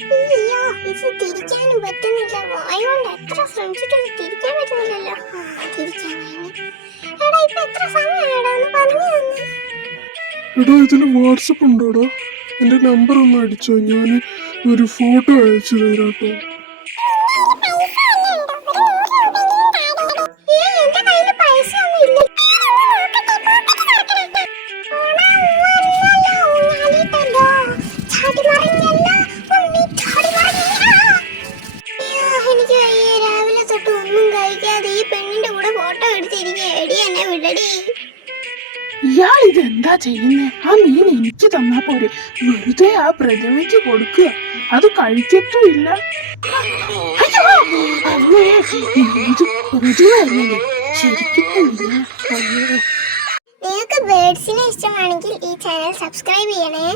അയ്യോ, ഇത് തിരിക്കാനും പറ്റുന്നില്ല. വായോണ്ട് എത്ര ശ്രമിച്ചിട്ടും ഇത് തിരിക്കാൻ പറ്റുന്നില്ലല്ലോ. തിരിക്കാൻ കഴിഞ്ഞു. എടാ, ഇപ്പൊ എത്ര സമയമായിടാ, ഒന്ന് പറഞ്ഞു തന്നെ. എടാ, ഇതിൽ വാട്സപ്പ് ഉണ്ടോടാ? എന്റെ നമ്പർ ഒന്ന് അടിച്ചോ, ഞാൻ ഒരു ഫോട്ടോ അയച്ചു തരാട്ടോ. എന്റെ കയ്യില് പൈസ ഒന്നും ഇല്ല. എനിക്ക് രാവിലെ തൊട്ട് ഒന്നും കഴിക്കാതെ ഈ പെണ്ണിന്റെ കൂടെ ഫോട്ടോ എടുത്തിരിക്കുക. എടി, എന്നെ വിടടി. ഇയാൾ ഇതെന്താ ചെയ്യുന്നേ? ആ മീൻ എനിക്ക് തന്നാ പോരെ, വെറുതെ ആ പ്രതിമയ്ക്ക് കൊടുക്കുക, അത് കഴിക്കത്തുമില്ല. അയ്യോ, അമ്മേ, ഇത് പ്രതിമയല്ലേ, ശരിക്കും. അയ്യോ. നിങ്ങൾക്ക് ബേർഡ്സിനെ ഇഷ്ടമാണെങ്കിൽ ഈ ചാനൽ സബ്സ്ക്രൈബ് ചെയ്യണേ.